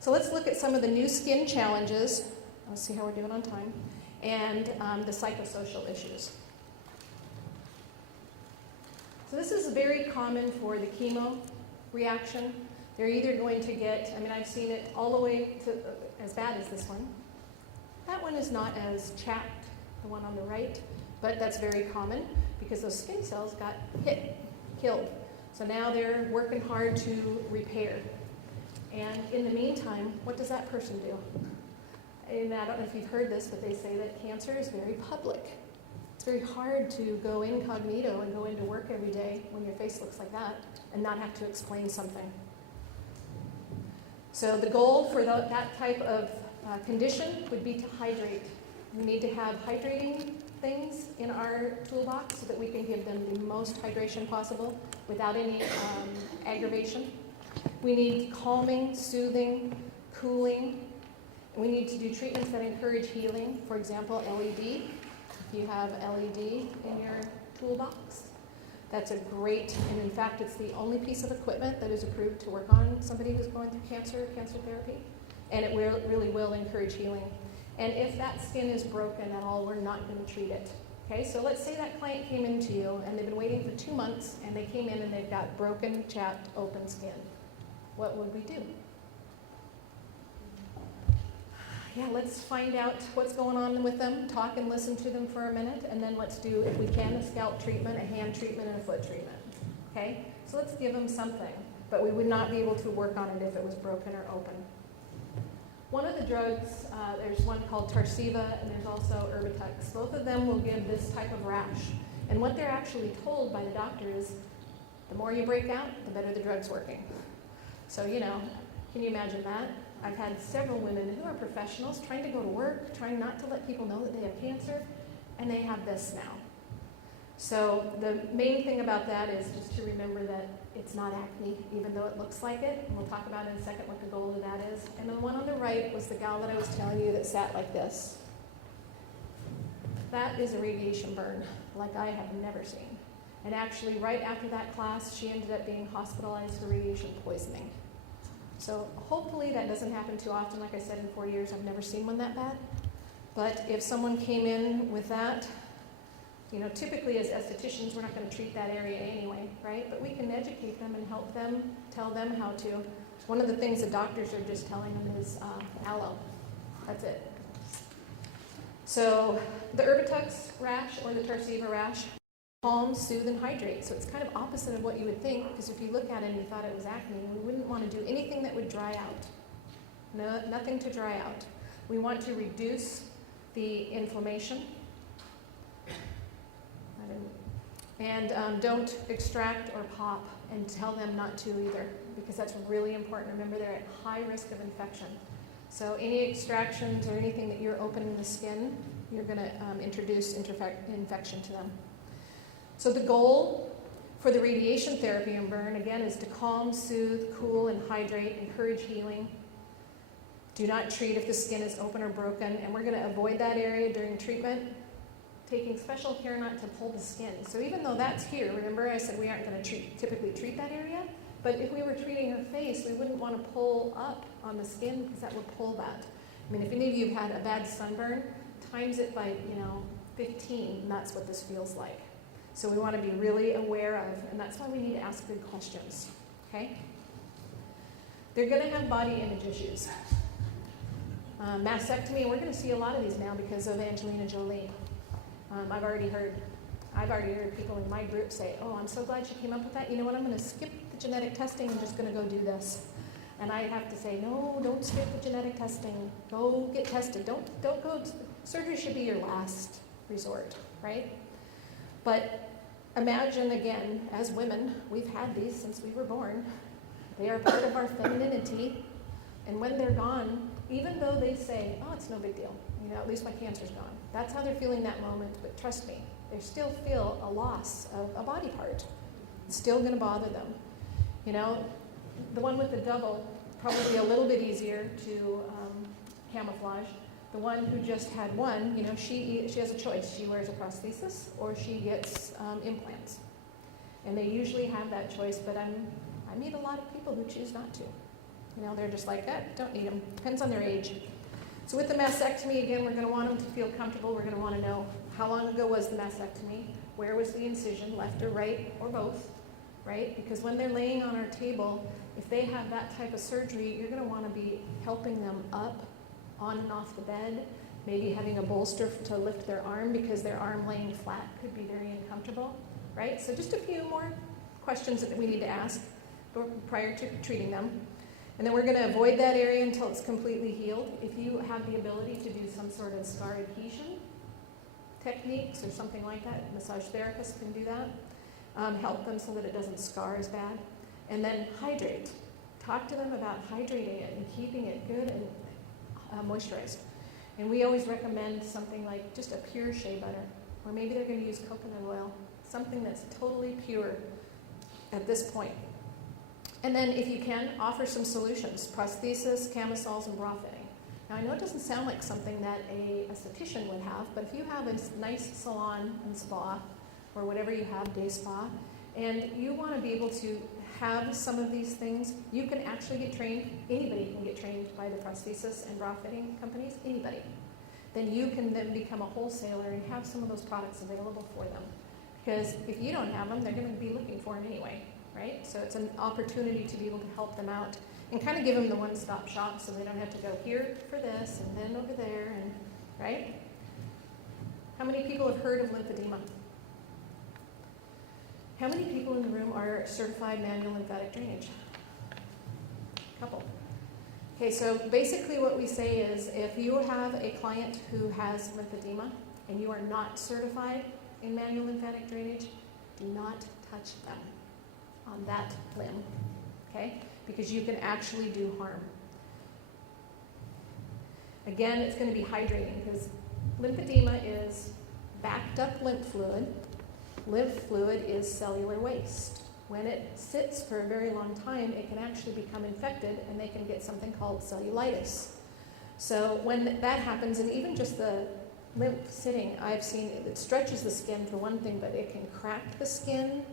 So let's look at some of the new skin challenges. Let's see how we're doing on time. And the psychosocial issues. So this is very common for the chemo reaction. They're either going to get, I've seen it all the way to as bad as this one. That one is not as chapped, the one on the right, but that's very common because those skin cells got killed. So now they're working hard to repair. And in the meantime, what does that person do? And I don't know if you've heard this, but they say that cancer is very public. It's very hard to go incognito and go into work every day when your face looks like that and not have to explain something. So the goal for that type of condition would be to hydrate. We need to have hydrating things in our toolbox so that we can give them the most hydration possible without any aggravation. We need calming, soothing, cooling. We need to do treatments that encourage healing. For example, LED. If you have LED in your toolbox, that's a great, and in fact, it's the only piece of equipment that is approved to work on somebody who's going through cancer therapy, and it really will encourage healing. And if that skin is broken at all, we're not going to treat it. Okay, so let's say that client came into you, and they've been waiting for 2 months, and they came in and they've got broken, chapped, open skin. What would we do? Yeah, let's find out what's going on with them, talk and listen to them for a minute, and then let's do, if we can, a scalp treatment, a hand treatment, and a foot treatment. Okay? So let's give them something, but we would not be able to work on it if it was broken or open. One of the drugs, there's one called Tarceva, and there's also Erbitux. Both of them will give this type of rash. And what they're actually told by the doctor is, the more you break out, the better the drug's working. So, can you imagine that? I've had several women who are professionals trying to go to work, trying not to let people know that they have cancer, and they have this now. So the main thing about that is just to remember that it's not acne, even though it looks like it. And we'll talk about in a second what the goal of that is. And the one on the right was the gal that I was telling you that sat like this. That is a radiation burn, like I have never seen. And actually, right after that class, she ended up being hospitalized for radiation poisoning. So hopefully that doesn't happen too often. Like I said, in 4 years, I've never seen one that bad. But if someone came in with that, typically as estheticians, we're not going to treat that area anyway, right? But we can educate them and help them, tell them how to. One of the things the doctors are just telling them is aloe. That's it. So the Erbitux rash or the Tarceva rash, calm, soothe, and hydrate. So it's kind of opposite of what you would think, because if you look at it and you thought it was acne, we wouldn't want to do anything that would dry out. No, nothing to dry out. We want to reduce the inflammation. And don't extract or pop, and tell them not to either, because that's really important. Remember, they're at high risk of infection. So any extractions or anything that you're opening the skin, you're going to introduce infection to them. So the goal for the radiation therapy and burn, again, is to calm, soothe, cool, and hydrate, encourage healing. Do not treat if the skin is open or broken, and we're going to avoid that area during treatment, taking special care not to pull the skin. So even though that's here, remember I said we aren't going to typically treat that area, but if we were treating her face, we wouldn't want to pull up on the skin because that would pull that. If any of you have had a bad sunburn, times it by 15, and that's what this feels like. So we want to be really aware of, and that's why we need to ask good questions, okay? They're going to have body image issues. Mastectomy, we're going to see a lot of these now because of Angelina Jolie. I've already heard people in my group say, oh, I'm so glad she came up with that. You know what, I'm going to skip the genetic testing. I'm just going to go do this. And I have to say, no, don't skip the genetic testing. Go get tested. Don't go. Surgery should be your last resort, right? But imagine, again, as women, we've had these since we were born. They are part of our femininity. And when they're gone, even though they say, oh, it's no big deal, at least my cancer's gone. That's how they're feeling that moment, but trust me, they still feel a loss of a body part. It's still going to bother them. The one with the double, probably a little bit easier to camouflage. The one who just had one, she has a choice. She wears a prosthesis or she gets implants. And they usually have that choice, but I meet a lot of people who choose not to. They're just like, don't need them. Depends on their age. So with the mastectomy, again, we're going to want them to feel comfortable. We're going to want to know how long ago was the mastectomy, where was the incision, left or right, or both, right? Because when they're laying on our table, if they have that type of surgery, you're going to want to be helping them up, on and off the bed, maybe having a bolster to lift their arm because their arm laying flat could be very uncomfortable, right? So just a few more questions that we need to ask prior to treating them. And then we're going to avoid that area until it's completely healed. If you have the ability to do some sort of scar adhesion techniques or something like that, massage therapists can do that. Help them so that it doesn't scar as bad. And then hydrate. Talk to them about hydrating it and keeping it good and moisturized. And we always recommend something like just a pure shea butter, or maybe they're going to use coconut oil, something that's totally pure at this point. And then if you can, offer some solutions, prosthesis, camisoles, and bra fitting. Now I know it doesn't sound like something that a esthetician would have, but if you have a nice salon and spa, or whatever you have, day spa, and you want to be able to have some of these things, you can actually get trained. Anybody can get trained by the prosthesis and bra fitting companies, anybody. Then you can then become a wholesaler and have some of those products available for them. Because if you don't have them, they're going to be looking for them anyway, right? So it's an opportunity to be able to help them out and kind of give them the one-stop shop so they don't have to go here for this and then over there, and right? How many people have heard of lymphedema? How many people in the room are certified manual lymphatic drainage? A couple. Okay, so basically what we say is if you have a client who has lymphedema and you are not certified in manual lymphatic drainage, do not touch them on that limb, okay? Because you can actually do harm. Again, it's going to be hydrating because lymphedema is backed up lymph fluid. Lymph fluid is cellular waste. When it sits for a very long time, it can actually become infected and they can get something called cellulitis. So when that happens, and even just the lymph sitting, I've seen it stretches the skin for one thing, but it can crack the skin.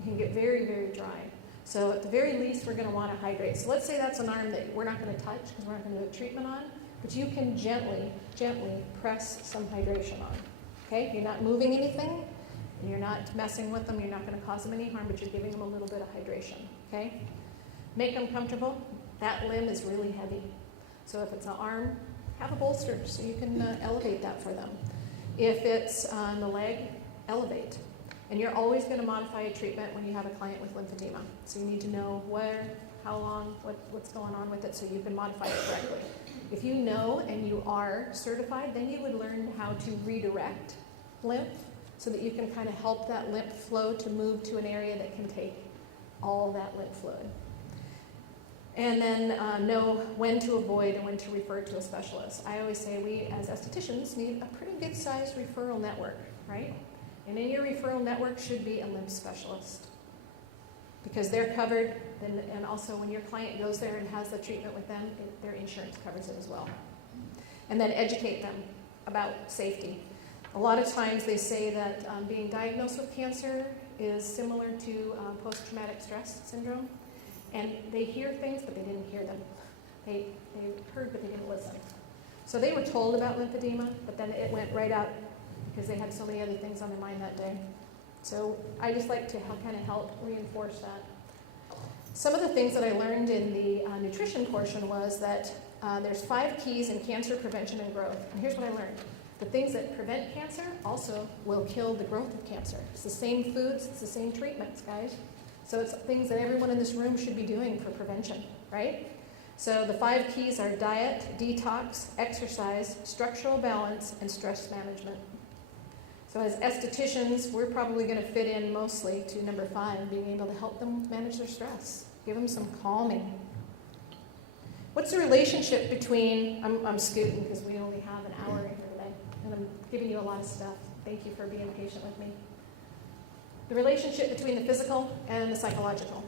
It can get very, very dry. So at the very least, we're going to want to hydrate. So let's say that's an arm that we're not going to touch because we're not going to do a treatment on, but you can gently, gently press some hydration on. Okay? You're not moving anything. You're not messing with them. You're not going to cause them any harm, but you're giving them a little bit of hydration. Okay? Make them comfortable. That limb is really heavy. So if it's an arm, have a bolster so you can elevate that for them. If it's on the leg, elevate. And you're always going to modify a treatment when you have a client with lymphedema. So you need to know where, how long, what's going on with it so you can modify it correctly. If you know and you are certified, then you would learn how to redirect lymph so that you can kind of help that lymph flow to move to an area that can take all that lymph fluid. And then know when to avoid and when to refer to a specialist. I always say we, as estheticians, need a pretty good sized referral network, right? And in your referral network should be a lymph specialist because they're covered. And also when your client goes there and has the treatment with them, their insurance covers it as well. And then educate them about safety. A lot of times they say that being diagnosed with cancer is similar to post-traumatic stress syndrome. And they hear things, but they didn't hear them. They heard, but they didn't listen. So they were told about lymphedema, but then it went right out because they had so many other things on their mind that day. So I just like to kind of help reinforce that. Some of the things that I learned in the nutrition portion was that there's 5 keys in cancer prevention and growth. And here's what I learned. The things that prevent cancer also will kill the growth of cancer. It's the same foods, it's the same treatments, guys. So it's things that everyone in this room should be doing for prevention, right? So the 5 keys are diet, detox, exercise, structural balance, and stress management. So as estheticians, we're probably going to fit in mostly to number 5, being able to help them manage their stress, give them some calming. What's the relationship between, I'm scooting because we only have an hour in here today, and I'm giving you a lot of stuff. Thank you for being patient with me. The relationship between the physical and the psychological.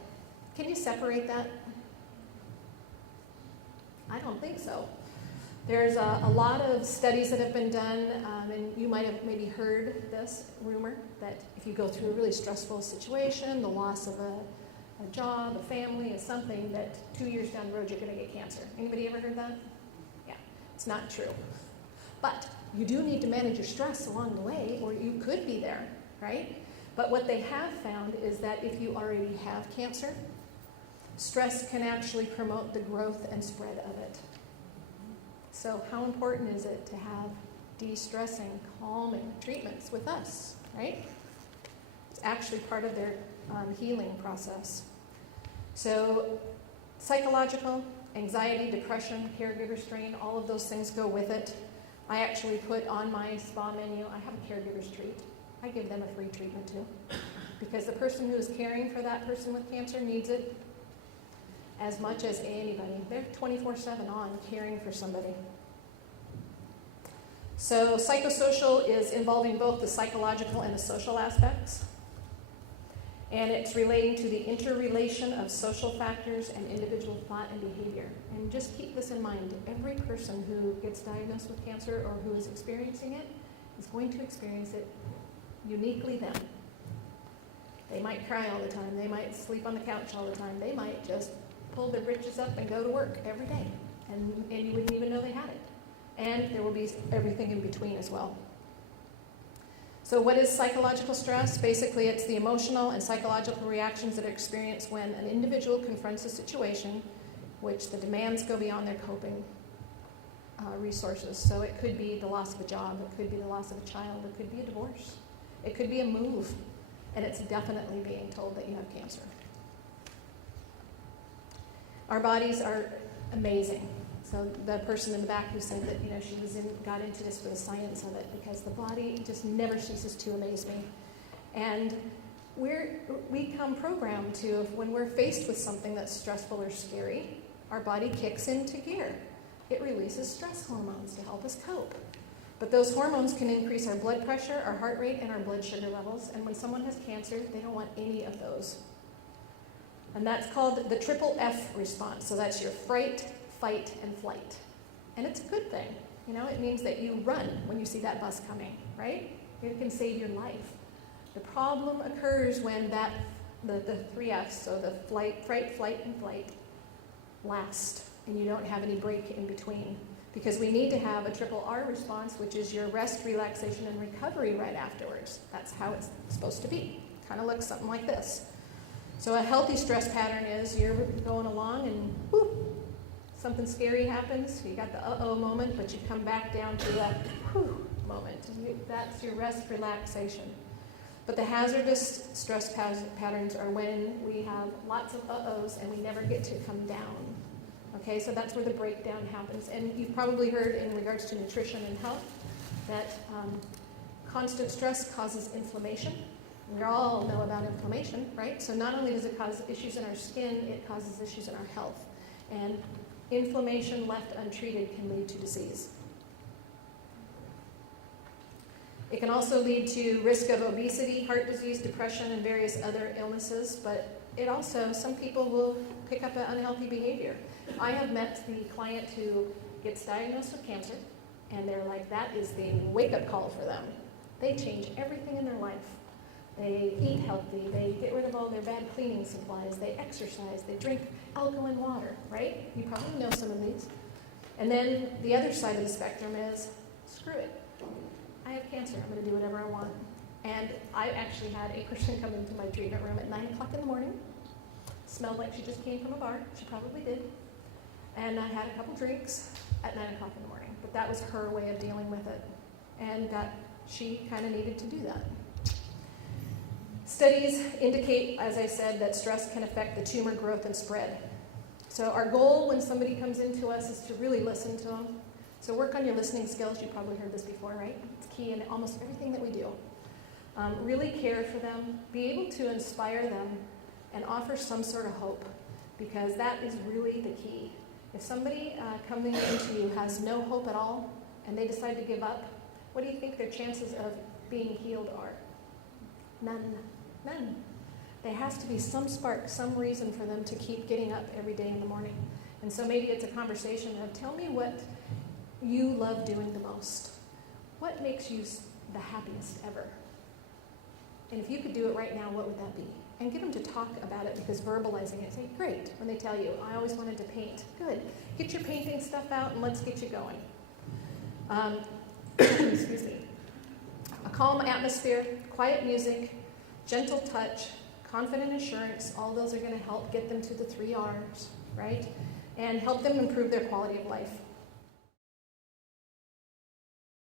Can you separate that? I don't think so. There's a lot of studies that have been done, and you might have maybe heard this rumor that if you go through a really stressful situation, the loss of a a job, a family, a something that 2 years down the road you're going to get cancer. Anybody ever heard that? Yeah, it's not true. But you do need to manage your stress along the way, or you could be there, right? But what they have found is that if you already have cancer, stress can actually promote the growth and spread of it. So how important is it to have de-stressing, calming treatments with us, right? It's actually part of their healing process. So psychological, anxiety, depression, caregiver strain, all of those things go with it. I actually put on my spa menu, I have a caregiver's treat. I give them a free treatment too, because the person who is caring for that person with cancer needs it as much as anybody. They're 24/7 on caring for somebody. So psychosocial is involving both the psychological and the social aspects. And it's relating to the interrelation of social factors and individual thought and behavior. And just keep this in mind. Every person who gets diagnosed with cancer or who is experiencing it is going to experience it uniquely them. They might cry all the time. They might sleep on the couch all the time. They might just pull their britches up and go to work every day. And you wouldn't even know they had it. And there will be everything in between as well. So what is psychological stress? Basically, it's the emotional and psychological reactions that are experienced when an individual confronts a situation which the demands go beyond their coping resources. So it could be the loss of a job, it could be the loss of a child, it could be a divorce, it could be a move, and it's definitely being told that you have cancer. Our bodies are amazing. So the person in the back who said that, she got into this for the science of it, because the body just never ceases to amaze me. And we come programmed to, when we're faced with something that's stressful or scary, our body kicks into gear. It releases stress hormones to help us cope. But those hormones can increase our blood pressure, our heart rate, and our blood sugar levels. And when someone has cancer, they don't want any of those. And that's called the triple F response. So that's your fright, fight, and flight. And it's a good thing. It means that you run when you see that bus coming, right? It can save your life. The problem occurs when the three Fs, so the fright, flight, and flight, last, and you don't have any break in between. Because we need to have a triple R response, which is your rest, relaxation, and recovery right afterwards. That's how it's supposed to be. Kind of looks something like this. So a healthy stress pattern is you're going along and whoop, something scary happens. You got the uh-oh moment, but you come back down to that whew moment. That's your rest, relaxation. But the hazardous stress patterns are when we have lots of uh-ohs and we never get to come down. Okay, so that's where the breakdown happens. And you've probably heard in regards to nutrition and health that constant stress causes inflammation. We all know about inflammation, right? So not only does it cause issues in our skin, it causes issues in our health. And inflammation left untreated can lead to disease. It can also lead to risk of obesity, heart disease, depression, and various other illnesses, but it also, some people will pick up an unhealthy behavior. I have met the client who gets diagnosed with cancer, and they're like, that is the wake-up call for them. They change everything in their life. They eat healthy, they get rid of all their bad cleaning supplies, they exercise, they drink alkaline water, right? You probably know some of these. And then the other side of the spectrum is, screw it. I have cancer, I'm going to do whatever I want. And I actually had a person come into my treatment room at 9 o'clock in the morning. Smelled like she just came from a bar, she probably did. And I had a couple drinks at 9 o'clock in the morning. But that was her way of dealing with it. And that she kind of needed to do that. Studies indicate, as I said, that stress can affect the tumor growth and spread. So our goal when somebody comes into us is to really listen to them. So work on your listening skills. You've probably heard this before, right? It's key in almost everything that we do. Really care for them, be able to inspire them, and offer some sort of hope, because that is really the key. If somebody coming into you has no hope at all, and they decide to give up, what do you think their chances of being healed are? None. None. There has to be some spark, some reason for them to keep getting up every day in the morning. And so maybe it's a conversation of, tell me what you love doing the most. What makes you the happiest ever? And if you could do it right now, what would that be? And get them to talk about it, because verbalizing it, say, great, when they tell you, I always wanted to paint. Good. Get your painting stuff out and let's get you going. Excuse me. A calm atmosphere, quiet music, gentle touch, confident assurance, all those are going to help get them to the 3 R's, right? And help them improve their quality of life.